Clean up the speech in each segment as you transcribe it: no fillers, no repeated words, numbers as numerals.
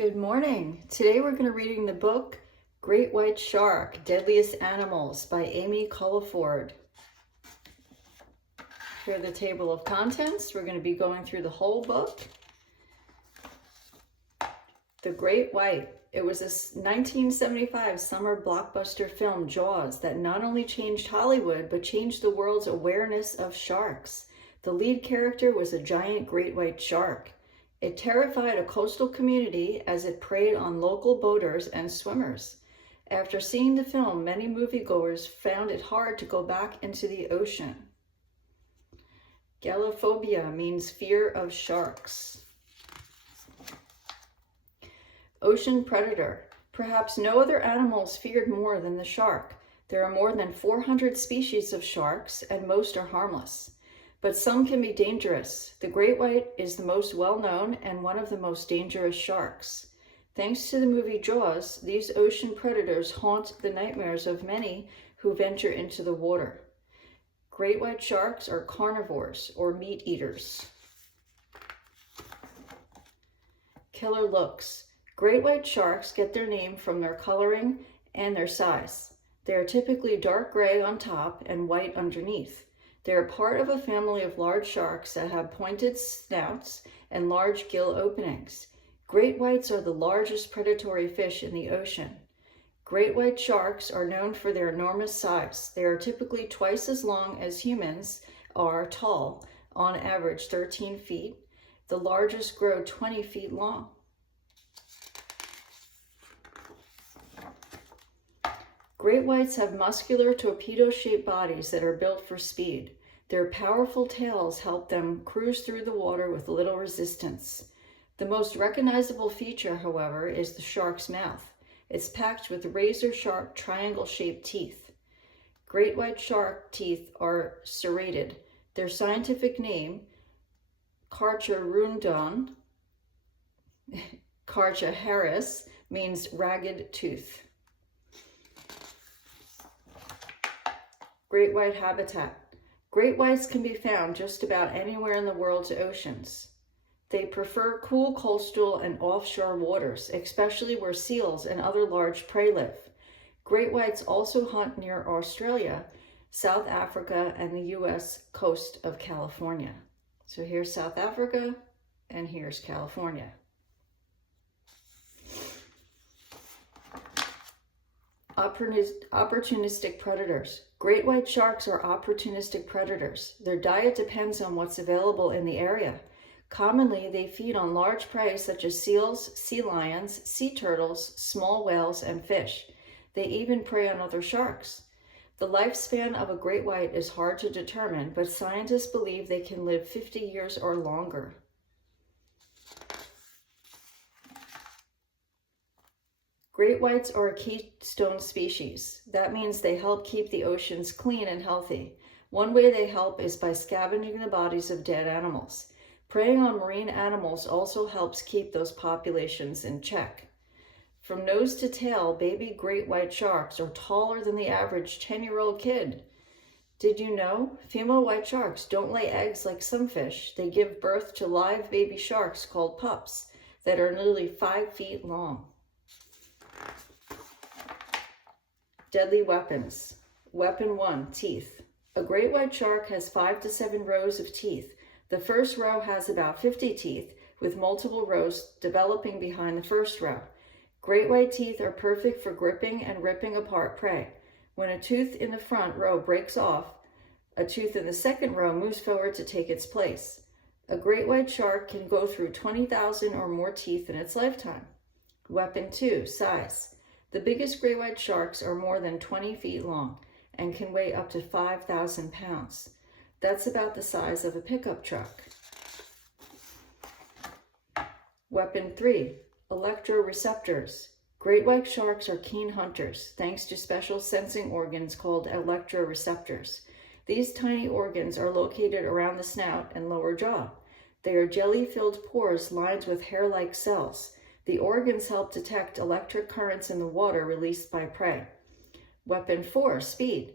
Good morning. Today we're going to be reading the book Great White Shark, Deadliest Animals by Amy Culliford. Here are the table of contents. We're going to be going through the whole book. The Great White. It was a 1975 summer blockbuster film, Jaws, that not only changed Hollywood, but changed the world's awareness of sharks. The lead character was a giant great white shark. It terrified a coastal community as it preyed on local boaters and swimmers. After seeing the film, many moviegoers found it hard to go back into the ocean. Galophobia means fear of sharks. Ocean predator. Perhaps no other animal is feared more than the shark. There are more than 400 species of sharks, and most are harmless. But some can be dangerous. The great white is the most well-known and one of the most dangerous sharks. Thanks to the movie Jaws, these ocean predators haunt the nightmares of many who venture into the water. Great white sharks are carnivores or meat eaters. Killer looks. Great white sharks get their name from their coloring and their size. They are typically dark gray on top and white underneath. They are part of a family of large sharks that have pointed snouts and large gill openings. Great whites are the largest predatory fish in the ocean. Great white sharks are known for their enormous size. They are typically twice as long as humans are tall, on average 13 feet. The largest grow 20 feet long. Great whites have muscular torpedo-shaped bodies that are built for speed. Their powerful tails help them cruise through the water with little resistance. The most recognizable feature, however, is the shark's mouth. It's packed with razor-sharp triangle-shaped teeth. Great white shark teeth are serrated. Their scientific name, Carcharodon, Carcha harris, means ragged tooth. Great white habitat. Great whites can be found just about anywhere in the world's oceans. They prefer cool coastal and offshore waters, especially where seals and other large prey live. Great whites also hunt near Australia, South Africa, and the U.S. coast of California. So here's South Africa, and here's California. Opportunistic predators. Great white sharks are opportunistic predators. Their diet depends on what's available in the area. Commonly, they feed on large prey such as seals, sea lions, sea turtles, small whales, and fish. They even prey on other sharks. The lifespan of a great white is hard to determine, but scientists believe they can live 50 years or longer. Great whites are a keystone species. That means they help keep the oceans clean and healthy. One way they help is by scavenging the bodies of dead animals. Preying on marine animals also helps keep those populations in check. From nose to tail, baby great white sharks are taller than the average 10-year-old kid. Did you know? Female white sharks don't lay eggs like some fish. They give birth to live baby sharks called pups that are nearly 5 feet long. Deadly weapons. Weapon 1, teeth. A great white shark has 5 to 7 rows of teeth. The first row has about 50 teeth, with multiple rows developing behind the first row. Great white teeth are perfect for gripping and ripping apart prey. When a tooth in the front row breaks off, a tooth in the second row moves forward to take its place. A great white shark can go through 20,000 or more teeth in its lifetime. Weapon 2, size. The biggest great white sharks are more than 20 feet long and can weigh up to 5,000 pounds. That's about the size of a pickup truck. Weapon 3, electroreceptors. Great white sharks are keen hunters, thanks to special sensing organs called electroreceptors. These tiny organs are located around the snout and lower jaw. They are jelly-filled pores lined with hair-like cells. The organs help detect electric currents in the water released by prey. Weapon 4, speed.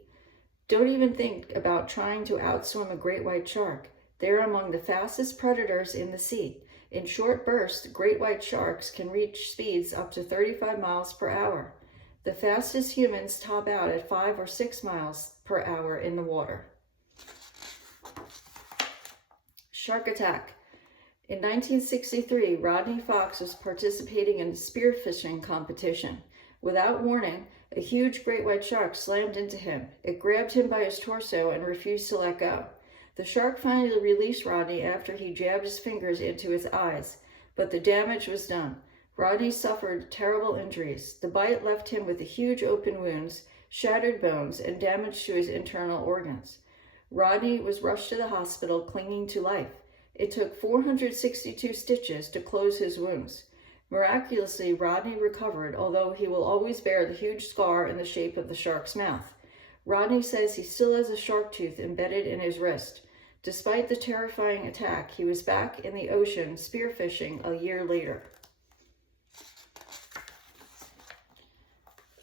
Don't even think about trying to outswim a great white shark. They are among the fastest predators in the sea. In short bursts, great white sharks can reach speeds up to 35 miles per hour. The fastest humans top out at 5 or 6 miles per hour in the water. Shark attack. In 1963, Rodney Fox was participating in a spearfishing competition. Without warning, a huge great white shark slammed into him. It grabbed him by his torso and refused to let go. The shark finally released Rodney after he jabbed his fingers into his eyes, but the damage was done. Rodney suffered terrible injuries. The bite left him with huge open wounds, shattered bones, and damage to his internal organs. Rodney was rushed to the hospital clinging to life. It took 462 stitches to close his wounds. Miraculously, Rodney recovered, although he will always bear the huge scar in the shape of the shark's mouth. Rodney says he still has a shark tooth embedded in his wrist. Despite the terrifying attack, he was back in the ocean spearfishing a year later.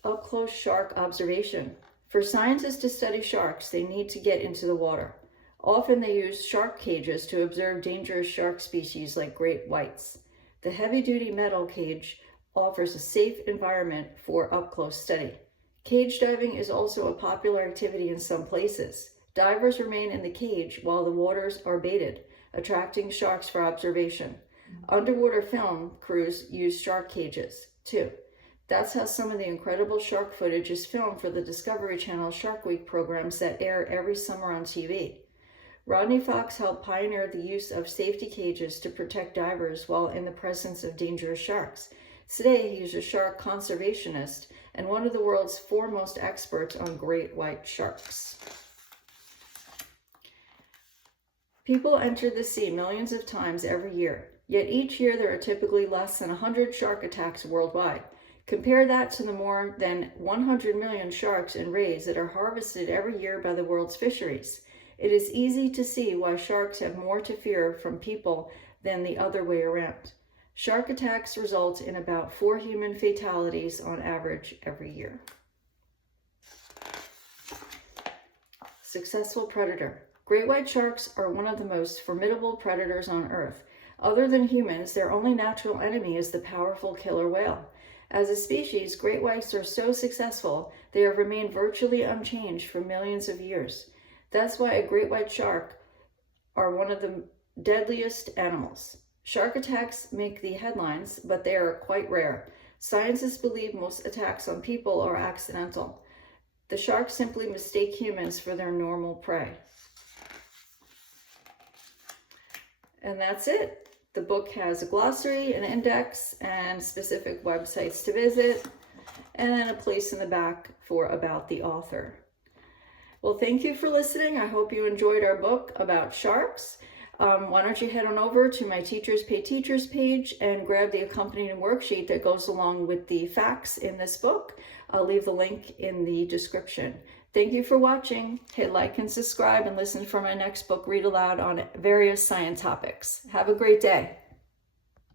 Up-close shark observation. For scientists to study sharks, they need to get into the water. Often they use shark cages to observe dangerous shark species like great whites. The heavy-duty metal cage offers a safe environment for up-close study. Cage diving is also a popular activity in some places. Divers remain in the cage while the waters are baited, attracting sharks for observation. Underwater film crews use shark cages, too. That's how some of the incredible shark footage is filmed for the Discovery Channel Shark Week programs that air every summer on TV. Rodney Fox helped pioneer the use of safety cages to protect divers while in the presence of dangerous sharks. Today, he is a shark conservationist and one of the world's foremost experts on great white sharks. People enter the sea millions of times every year, yet each year there are typically less than 100 shark attacks worldwide. Compare that to the more than 100 million sharks and rays that are harvested every year by the world's fisheries. It is easy to see why sharks have more to fear from people than the other way around. Shark attacks result in about 4 human fatalities on average every year. Successful predator. Great white sharks are one of the most formidable predators on Earth. Other than humans, their only natural enemy is the powerful killer whale. As a species, great whites are so successful, they have remained virtually unchanged for millions of years. That's why a great white shark are one of the deadliest animals. Shark attacks make the headlines, but they are quite rare. Scientists believe most attacks on people are accidental. The sharks simply mistake humans for their normal prey. And that's it. The book has a glossary, an index, and specific websites to visit, and then a place in the back for about the author. Well, thank you for listening. I hope you enjoyed our book about sharks. Why don't you head on over to my Teachers Pay Teachers page and grab the accompanying worksheet that goes along with the facts in this book. I'll leave the link in the description. Thank you for watching. Hit like and subscribe and listen for my next book read aloud on various science topics. Have a great day.